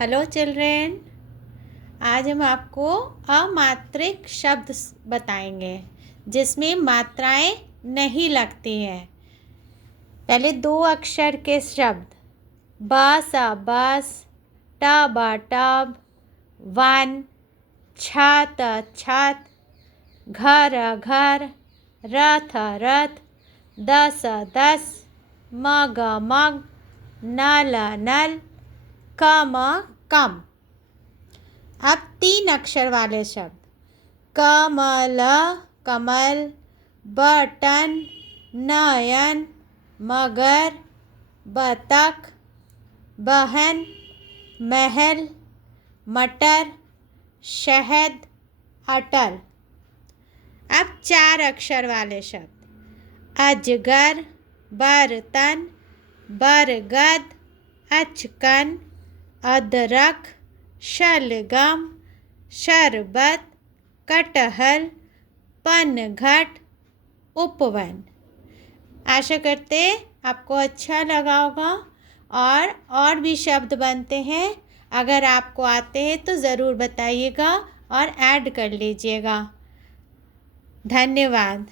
Hello children. आज हम आपको अमात्रिक शब्द बताएंगे जिसमें मात्राएं नहीं लगती हैं। पहले 2 अक्षर के शब्द ब सा बस, ट ब टब, वन, छ त छत, घर घर, रथ रथ, दस दस, मग मग, नल नल, कम कम। अब 3 अक्षर वाले शब्द कमल कमल, बटन, नयन, मगर, बतख, बहन, महल, मटर, शहद, अटल। अब 4 अक्षर वाले शब्द अजगर, बर्तन, बरगद, अचकन, अदरक, शलगम, शरबत, कटहल, पनघट, उपवन। आशा करते आपको अच्छा लगा होगा। और भी शब्द बनते हैं, अगर आपको आते हैं तो ज़रूर बताइएगा और ऐड कर लीजिएगा। धन्यवाद।